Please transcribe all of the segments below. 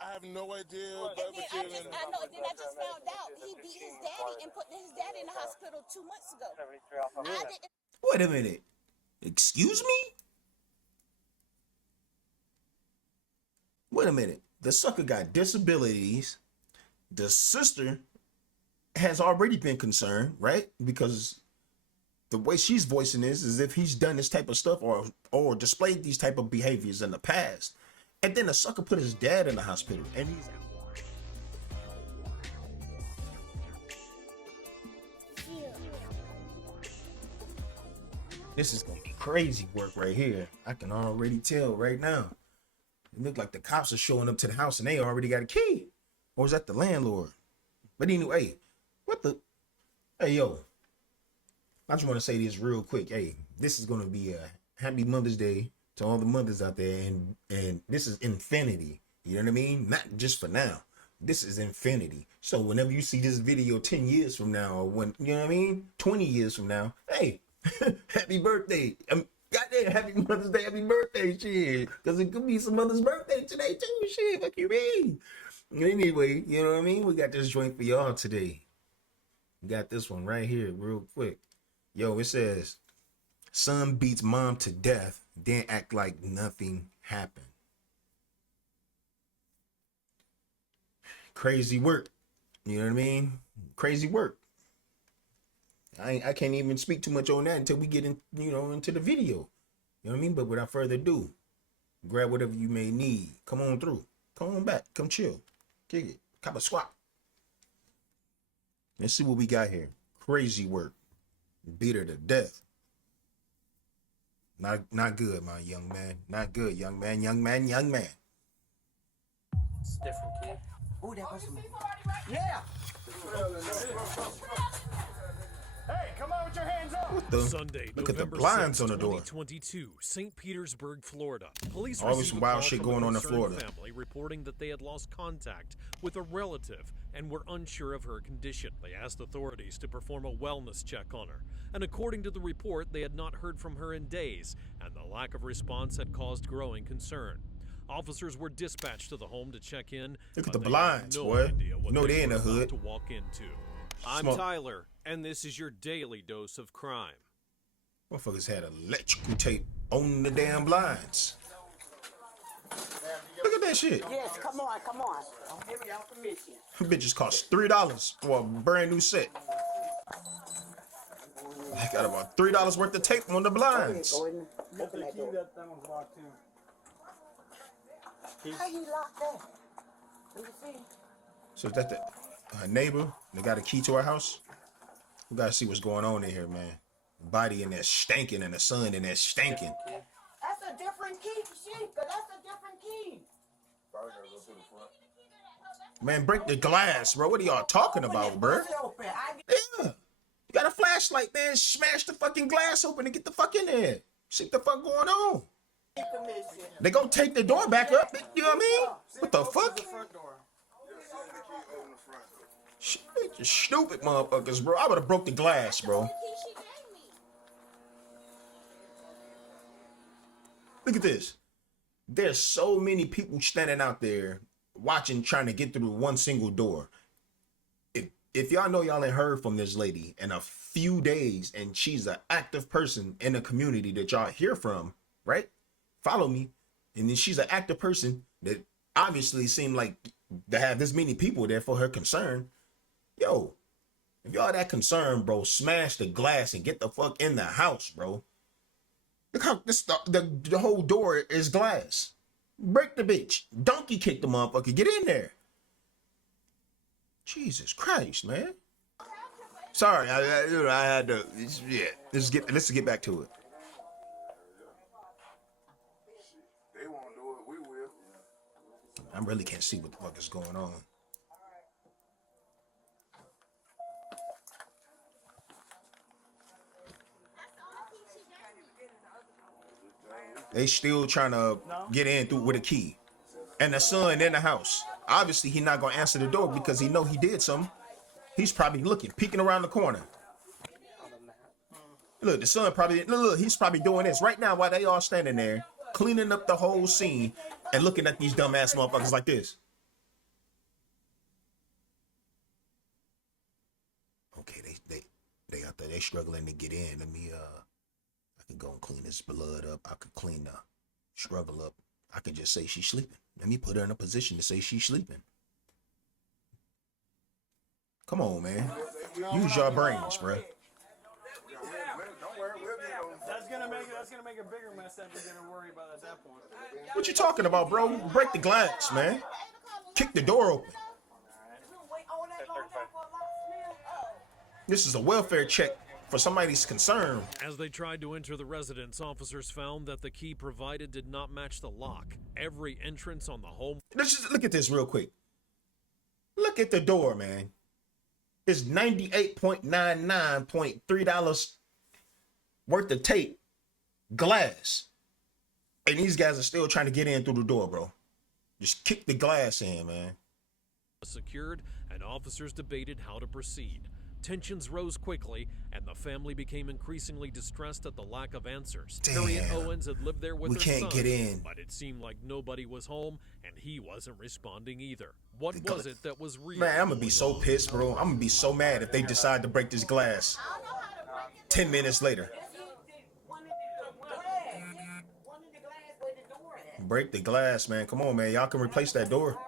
I have no idea. And then I just found out he beat his daddy and put his daddy in the hospital 2 months ago. I didn't. Wait a minute. Excuse me? Wait a minute. The sucker got disabilities. The sister has already been concerned, right? Because the way she's voicing this is if he's done this type of stuff or displayed these type of behaviors in the past. And then the sucker put his dad in the hospital and he's this is gonna be crazy work right here. I can already tell right now. It look like the cops are showing up to the house and they already got a key. Or is that the landlord? But anyway, what the? Hey, yo. I just want to say this real quick. Hey, this is going to be a happy Mother's Day to all the mothers out there. And this is infinity. You know what I mean? Not just for now. This is infinity. So whenever you see this video 10 years from now, or when, you know what I mean? 20 years from now, hey, happy birthday. Goddamn, happy Mother's Day, happy birthday, shit. Because it could be some mother's birthday today, too, shit. Fuck you, mean? Anyway, you know what I mean? We got this joint for y'all today. We got this one right here, real quick. Yo, it says, son beats mom to death, then act like nothing happened. Crazy work. You know what I mean? Crazy work. I can't even speak too much on that until we get in, into the video. You know what I mean? But without further ado, grab whatever you may need. Come on through. Come on back. Come chill. Kick it. Cop a swap. Let's see what we got here. Crazy work. Beat her to death. Not good, my young man. Not good, young man. Young man. It's a different kid. Oh, that was me. Yeah. Hey, come on with your hands up! What the? Sunday, Look at the November blinds 6, on the door. 2022, St. Petersburg, Florida. Police Always received some a wild call shit from a going on in concerned Florida. family reporting that they had lost contact with a relative and were unsure of her condition. They asked authorities to perform a wellness check on her. And according to the report, they had not heard from her in days, and the lack of response had caused growing concern. Officers were dispatched to the home to check in. Look at but the they had blinds, no boy. idea what You know they in were the about hood. to walk into. I'm Smoke. Tyler, and this is your daily dose of crime. Motherfuckers had electrical tape on the damn blinds. Look at that shit. Yes, come on. I'll give y'all permission. Bitches cost $3 for a brand new set. I got about $3 worth of tape on the blinds. Go in. Open that door. That one's locked too. How you lock that? Let me see. So is that her neighbor? They got a key to her house? We gotta see what's going on in here, man. Body in there stinking and the sun in there stinking. That's a different key, Sheikah. That's a different key. Man, break the glass, bro. What are y'all talking about, bro? Bust it open. Yeah. You got a flashlight, man. Smash the fucking glass open and get the fuck in there. See what the fuck going on. Permission. They gonna take the door back up. You know what I mean? What the fuck? Shit, you stupid motherfuckers, bro. I would have broke the glass, bro. Look at this. There's so many people standing out there watching, trying to get through one single door. If y'all know y'all ain't heard from this lady in a few days, and she's an active person in the community that y'all hear from, right? Follow me. And then she's an active person that obviously seemed like to have this many people there for her concern. Yo, if y'all that concerned, bro, smash the glass and get the fuck in the house, bro. Look how the whole door is glass. Break the bitch. Donkey kick the motherfucker. Get in there. Jesus Christ, man. Sorry, I had to. Yeah, let's get back to it. They won't do it. We will. I really can't see what the fuck is going on. They still trying to get in through with a key. And the son in the house. Obviously, he not gonna answer the door because he know he did something. He's probably looking, peeking around the corner. Look, the son probably, look, he's probably doing this right now while they all standing there, cleaning up the whole scene and looking at these dumbass motherfuckers like this. They out there, they struggling to get in. Let me I can go and clean this blood up. I could clean the struggle up. I can just say she's sleeping. Let me put her in a position to say she's sleeping. Come on, man. Use your brains, bro. Don't worry, we'll get on. That's gonna make a bigger mess that we're gonna worry about at that point. What you talking about, bro? Break the glass, man. Kick the door open. This is a welfare check for somebody's concern. As they tried to enter the residence, officers found that the key provided did not match the lock. Every entrance on the home. Let's just look at this real quick. Look at the door, man. It's $98.99.3 worth of tape, glass. And these guys are still trying to get in through the door, bro. Just kick the glass in, man. Secured, and officers debated how to proceed. Tensions rose quickly, and the family became increasingly distressed at the lack of answers. Damn. Harriet Owens had lived there with We her can't son, get in. but it seemed like nobody was home, and he wasn't responding either. What was it that was real? Man, I'm gonna be so pissed, bro. I'm gonna be so mad if they decide to break this glass 10 minutes later. Break the glass, man. Come on, man. Y'all can replace that door.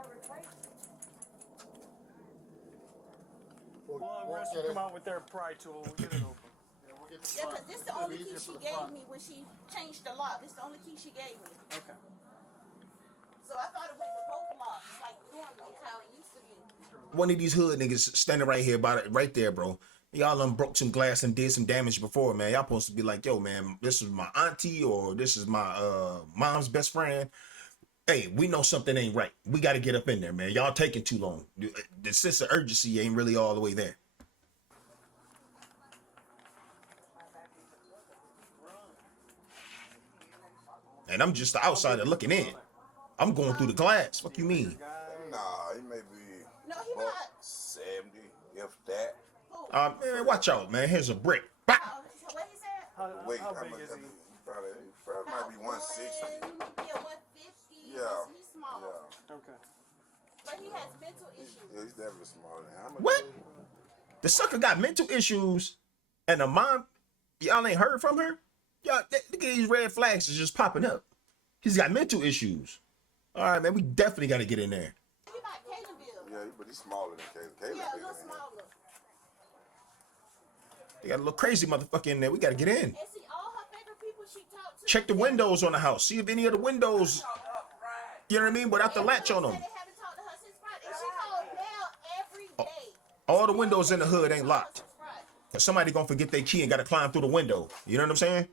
Well, the rest will come out with their pry tool. We'll get it open. Yeah, because this is the only key she gave me when she changed the lock. This is the only key she gave me. Okay. So I thought it went with both locks, like normally how it used to be. One of these hood niggas standing right here, right there, bro. Y'all done broke some glass and did some damage before, man. Y'all supposed to be like, yo, man, this is my auntie or this is my mom's best friend. Hey, we know something ain't right. We got to get up in there, man. Y'all taking too long. The sense of urgency ain't really all the way there. And I'm just the outsider looking in. I'm going through the glass. What you mean? Nah, it may be No, he buck not. 70, if that. Man, watch out, man. Here's a brick. Bah! Oh, so what he said? Wait, How how big much? is he? Probably might be 160. Yeah, 150. Yeah. He's small. Yeah. Okay. But he has mental issues. Yeah, he's definitely smaller than how much? What? The sucker got mental issues, and the mom, y'all ain't heard from her? Y'all, look at these red flags is just popping up. He's got mental issues. All right, man, we definitely got to get in there. He about Cadenville. Yeah, but he's smaller than Caleb. Caleb Yeah, a bigger little than him. smaller. They got a little crazy motherfucker in there. We got to get in. And see, all her favorite people she talked to. Check the windows on the house. See if any of the windows, you know what I mean, without the latch on them. They haven't talked to her since Friday. And she called Mel every day. All the windows in the hood ain't locked. Since Friday. Cause somebody gonna forget their key and gotta climb through the window. You know what I'm saying?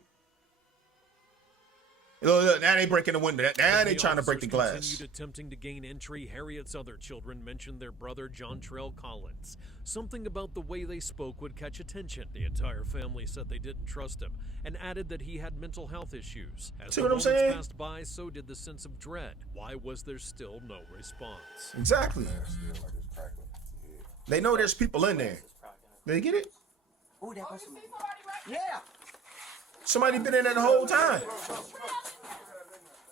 Look, now they breaking the window. Now they trying to break the officers glass. continued attempting to gain entry. Harriet's other children mentioned their brother Jontrell Collins. Something about the way they spoke would catch attention. The entire family said they didn't trust him and added that he had mental health issues. As See the what I'm moments saying? passed by, so did the sense of dread. Why was there still no response? Exactly. Still like it's crackling. Yeah. They know there's people in there. They get it? Yeah. Somebody been in there the whole time.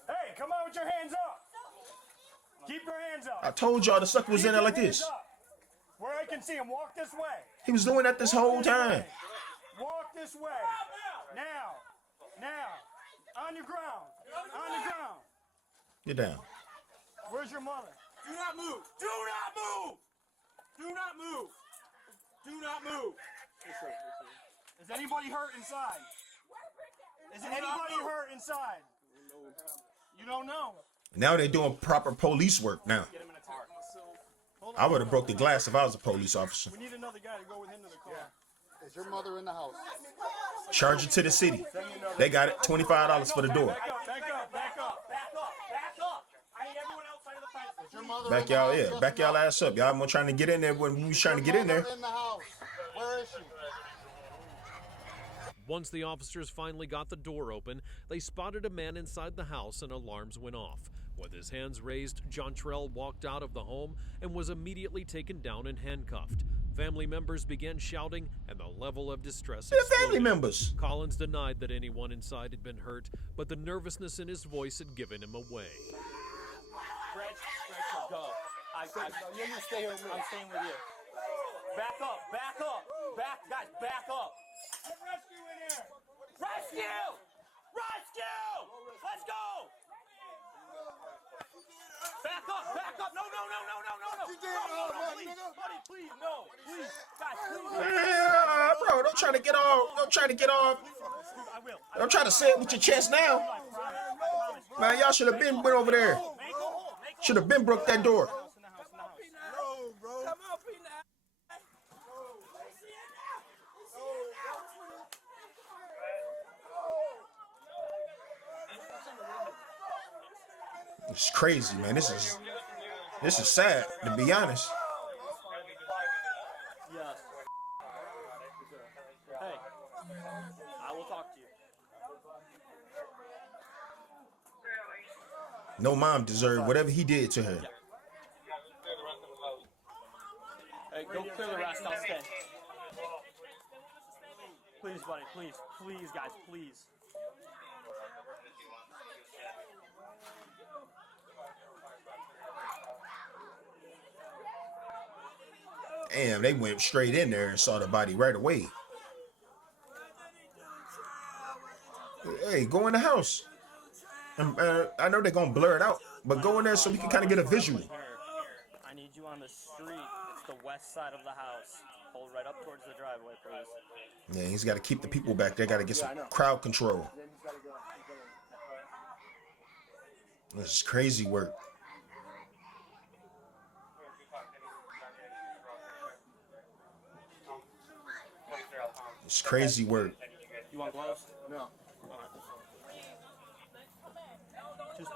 Hey, come on with your hands up. Keep your hands up. I told y'all the sucker was in there like Keep your this. hands up. Where I can see him. Walk this way. He was doing that this whole time. Walk this way. Now. On your ground. On the ground. Get down. Where's your mother? Do not move! Do not move! Do not move! Do not move! Is anybody hurt inside? Is anybody hurt inside? You don't know. Now they're doing proper police work now. Get him in a car. Hold I would have broke the glass if I was a police officer. We need another guy to go with him to the car. Is your mother in the house? Charge it to the city. They got it. $25 for the door. Back up. Back up! Back up! I need everyone outside of the fence. Is your mother Back in the y'all, house? yeah. Yes Back or y'all no? ass up. Y'all weren't trying to get in there when we was trying to get in there. In the house. Where is she? Once the officers finally got the door open, they spotted a man inside the house and alarms went off. With his hands raised, Jontrell walked out of the home and was immediately taken down and handcuffed. Family members began shouting and the level of distress They're exploded. family members. Collins denied that anyone inside had been hurt, but the nervousness in his voice had given him away. Fred, go. You stay here with me. I'm staying with you. Back up! Back up! Back up. Get rescue in here. Rescue! Rescue! Let's go! Back up! No! Please, no! Please, guys, please. Yeah, bro, don't try to get off. Don't try to get off. I will. Don't try to say it with your chest now. Man, y'all should have been went over there. Should have been broke that door. It's crazy, man. This is sad, to be honest. Yes. Hey, I will talk to you. No mom deserved whatever he did to her. Hey, go clear the rest. I'll stay. Please, buddy. Please, guys. Please. Damn, they went straight in there and saw the body right away. Hey, go in the house. I know they're gonna blur it out, but go in there so we can kind of get a visual. I need you on the street. It's the west side of the house. Hold right up towards the driveway, please. Yeah, he's got to keep the people back there. Got to get some crowd control. This is crazy work. It's crazy work. You want gloves? No. Just...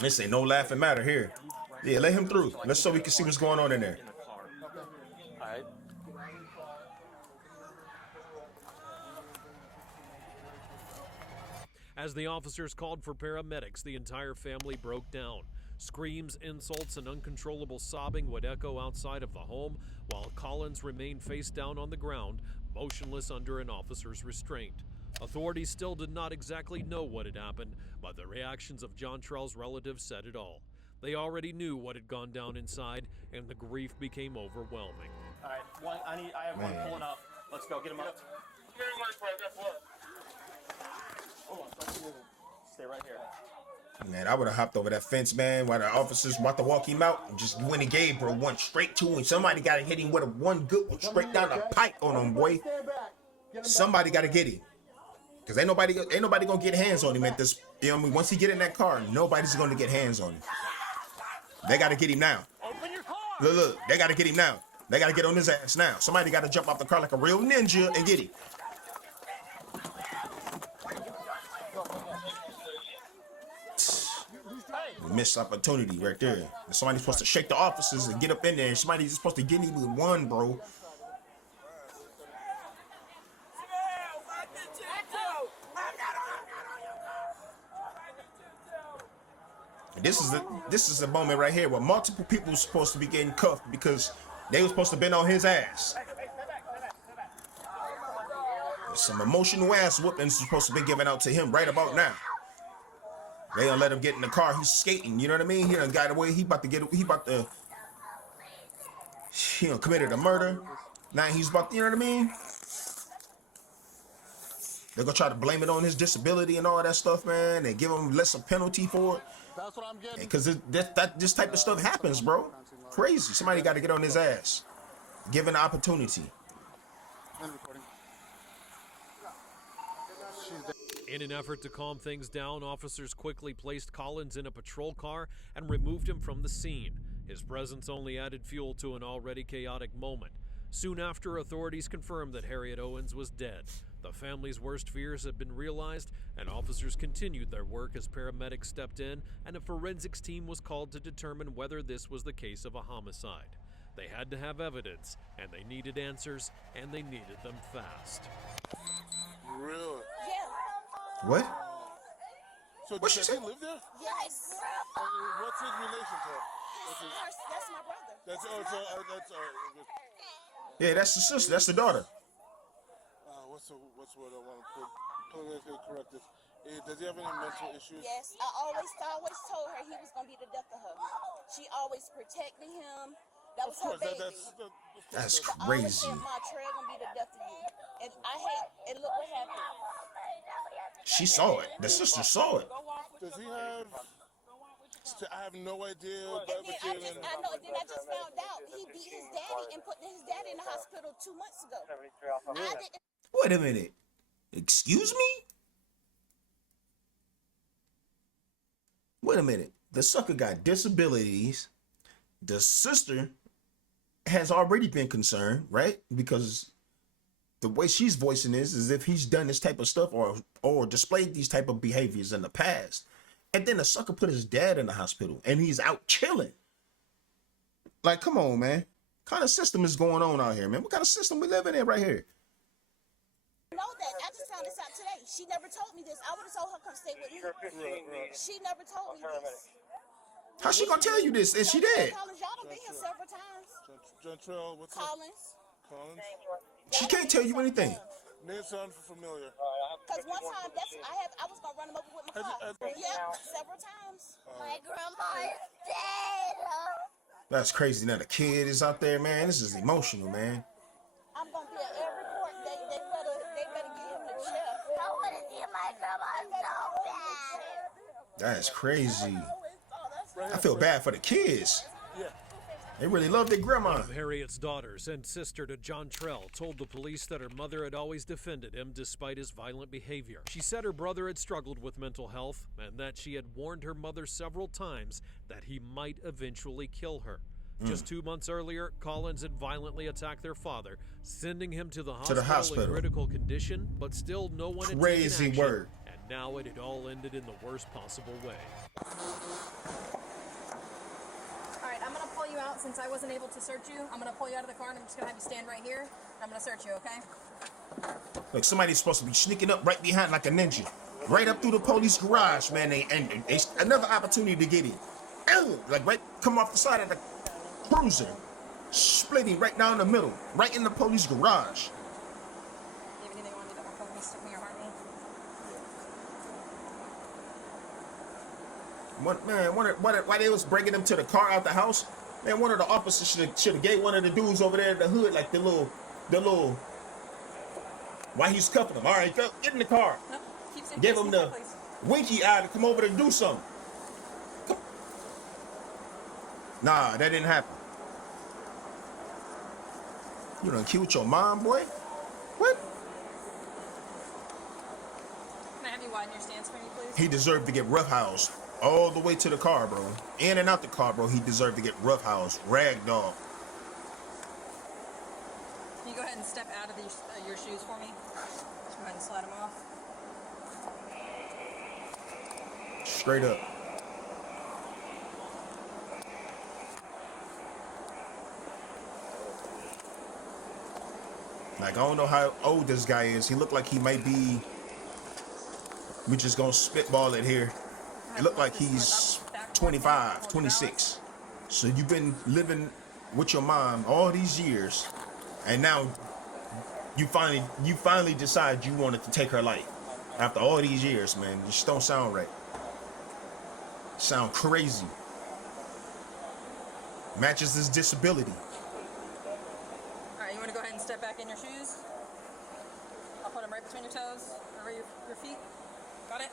This ain't no laughing matter here. Yeah, let him through. Let's so we can see what's going on in there. All right. As the officers called for paramedics, the entire family broke down. Screams, insults, and uncontrollable sobbing would echo outside of the home, while Collins remained face down on the ground, motionless under an officer's restraint. Authorities still did not exactly know what had happened, but the reactions of Jontrell's relatives said it all. They already knew what had gone down inside, and the grief became overwhelming. All right. I have one pulling up. Let's go. Get him up. Hold on. Stay right here. Man, I would have hopped over that fence, man, while the officers about to walk him out. And just went and gave bro one straight to him. Somebody got to hit him with a one good one straight down the pipe on him, boy. Somebody got to get him. Because ain't nobody going to get hands on him at this. You know what I mean? Once he get in that car, nobody's going to get hands on him. They got to get him now. Open your car. Look, they got to get him now. They got to get on his ass now. Somebody got to jump off the car like a real ninja and get him. Missed opportunity right there. Somebody's supposed to shake the officers and get up in there. Somebody's supposed to get him with one, bro. This is the moment right here where multiple people were supposed to be getting cuffed because they were supposed to been on his ass. Some emotional ass whoopings supposed to be given out to him right about now. They gonna let him get in the car. He's skating. You know what I mean? He done got away. He committed a murder. Now he's about to, you know what I mean? They're gonna try to blame it on his disability and all that stuff, man. They give him less a penalty for it. That's what I'm getting. Because this type of stuff happens, bro. Crazy. Somebody got to get on his ass. Given the opportunity. I'm recording. In an effort to calm things down, officers quickly placed Collins in a patrol car and removed him from the scene. His presence only added fuel to an already chaotic moment. Soon after, authorities confirmed that Harriet Owens was dead. The family's worst fears had been realized, and officers continued their work as paramedics stepped in and a forensics team was called to determine whether this was the case of a homicide. They had to have evidence, and they needed answers, and they needed them fast. Really? Yeah. What? So What she does say? he live there? Yes. What's his relation to her? That's my brother. Yeah, that's the sister. That's the daughter. What's what I want to put? Let's get correct this. Does he have any mental issues? Yes, I always told her he was gonna be the death of her. She always protected him. That was her baby. That's I always crazy. said, Montreal gonna be the death of you. And I hate, and look what happened. She saw it. The sister saw it. Does he have? I have no idea. And then I just found out he beat his daddy and put his daddy in the hospital 2 months ago. I didn't. Wait a minute. Excuse me? Wait a minute. The sucker got disabilities. The sister has already been concerned, right? Because the way she's voicing this is if he's done this type of stuff or displayed these type of behaviors in the past. And then the sucker put his dad in the hospital and he's out chilling. Like, come on, man. What kind of system is going on out here, man? What kind of system we living in right here? Know that. I just found this out today. She never told me this. I would have told her come stay with me. She never told me this. How she gonna tell you this? Is she dead? Collins, y'all done been here several times. Jantrell, what's up? Collins. Collins? She can't tell you anything. Name sounds familiar. Cause one time I was gonna run him over with my car. Yeah, several times. My grandma is dead. That's crazy. Now the kid is out there, man. This is emotional, man. I'm gonna be at every court. They better get him the check. I wanna see my grandma so bad. That's crazy. I feel bad for the kids. They really love their grandma. Harriet's daughters and sister to Jantrell told the police that her mother had always defended him despite his violent behavior. She said her brother had struggled with mental health and that she had warned her mother several times that he might eventually kill her. Just 2 months earlier, Collins had violently attacked their father, sending him to the hospital in critical condition, but still no one had taken action, word. and now it had all ended in the worst possible way. Alright, I'm gonna pull you out since I wasn't able to search you. I'm gonna pull you out of the car and I'm just gonna have you stand right here. I'm gonna search you, okay? Look, somebody's supposed to be sneaking up right behind like a ninja. Right up through the police garage, man. And another opportunity to get in. Like right, come off the side of the cruiser. Splitting right down the middle. Right in the police garage. You have anything on you that will poke me, stick me, or harm me? Why they was bringing them to the car out the house? Man, one of the officers should have gave one of the dudes over there in the hood like the little. Why he's cuffing him? All right, go get in the car. No, keep saying Give him the please. winky eye to come over to do something. Nah, that didn't happen. You done killed your mom, boy? What? Can I have you widen your stance for me, please? He deserved to get roughhoused all the way to the car, bro. In and out the car, bro. He deserved to get roughhoused. Ragdoll. Can you go ahead and step out of your shoes for me? Just go ahead and slide them off. Straight up. Like, I don't know how old this guy is. He looked like he might be... We just gonna spitball it here. It looked like he's 25, 26. So you've been living with your mom all these years, and now you finally decide you wanted to take her life. After all these years, man. It just don't sound right. Sound crazy. Matches his disability. Alright, you want to go ahead and step back in your shoes? I'll put them right between your toes, over your feet. Got it?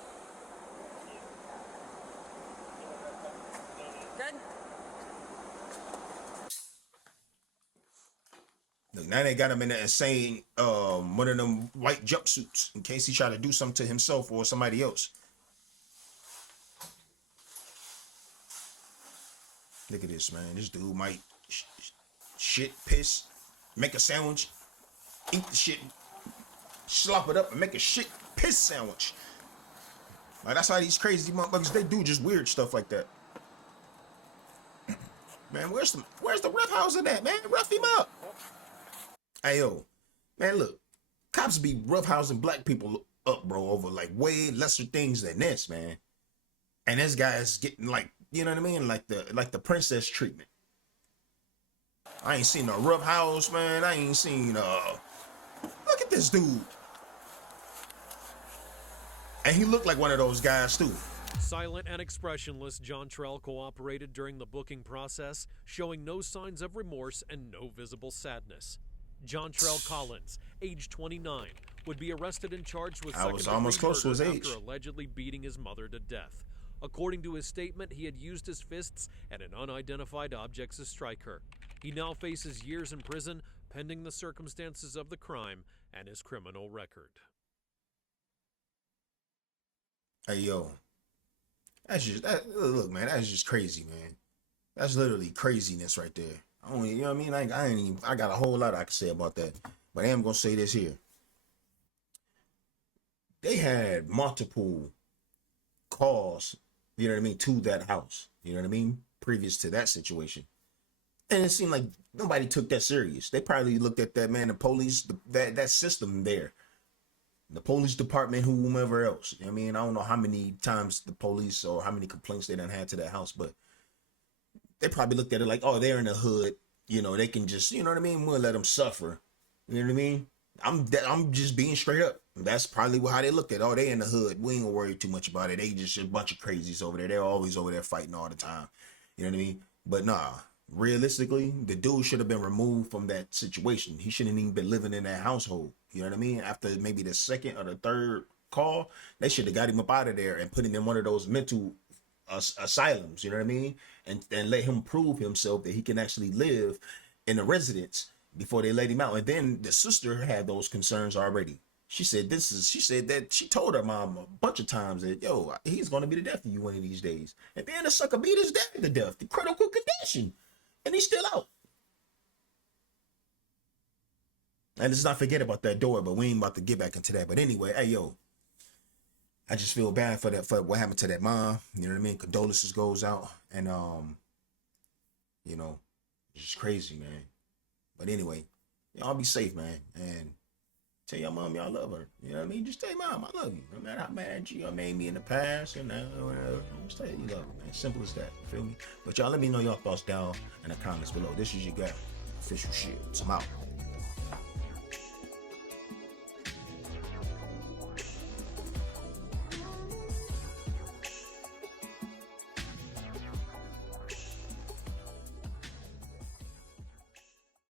Good? Look, now they got him in an insane, one of them white jumpsuits in case he try to do something to himself or somebody else. Look at this, man. This dude might shit, piss, make a sandwich, eat the shit, slop it up, and make a shit piss sandwich. Like, that's how these crazy motherfuckers, they do just weird stuff like that. Man, where's the rough house in that, man? Rough him up. Hey, yo. Man, look. Cops be roughhousing black people up, bro, over, like, way lesser things than this, man. And this guy's getting, like, you know what I mean? Like the princess treatment. I ain't seen a rough house, man. I ain't seen, look at this dude. And he looked like one of those guys too. Silent and expressionless, Jontrell cooperated during the booking process, showing no signs of remorse and no visible sadness. Jontrell Collins, age 29, would be arrested and charged with second-degree almost close to his murder age. after allegedly beating his mother to death. According to his statement, he had used his fists and an unidentified object to strike her. He now faces years in prison, pending the circumstances of the crime and his criminal record. Hey, yo. Look, man, that's just crazy, man. That's literally craziness right there. I don't, you know what I mean? I got a whole lot I can say about that. But I am going to say this here. They had multiple calls, you know what I mean, to that house, you know what I mean, previous to that situation. And it seemed like nobody took that serious. They probably looked at that, man, the police, that system there, the police department, whomever else. I mean, I don't know how many times the police or how many complaints they done had to that house, but they probably looked at it like, oh, they're in the hood, you know, they can just, you know what I mean, we'll let them suffer. You know what I mean? I'm just being straight up. That's probably how they looked at it. Oh, they in the hood. We ain't gonna worry too much about it. They just a bunch of crazies over there. They're always over there fighting all the time. You know what I mean? But nah, realistically, the dude should have been removed from that situation. He shouldn't even been living in that household. You know what I mean? After maybe the second or the third call, they should have got him up out of there and put him in one of those mental asylums. You know what I mean? And let him prove himself that he can actually live in a residence before they let him out. And then the sister had those concerns already. She said that she told her mom a bunch of times that, yo, he's going to be the death of you one of these days. And then the sucker beat his dad to death, the critical condition. And he's still out. And let's not forget about that door, but we ain't about to get back into that. But anyway, hey, yo, I just feel bad for what happened to that mom. You know what I mean? Condolences goes out. And, you know, it's just crazy, man. But anyway, y'all be safe, man. And tell your mom y'all love her. You know what I mean? Just tell your mom I love you. No matter how mad you made me in the past, you know, whatever. Just tell you love her, man. Simple as that. You feel me? But y'all let me know your thoughts down in the comments below. This is your guy, Official Shields. I'm out.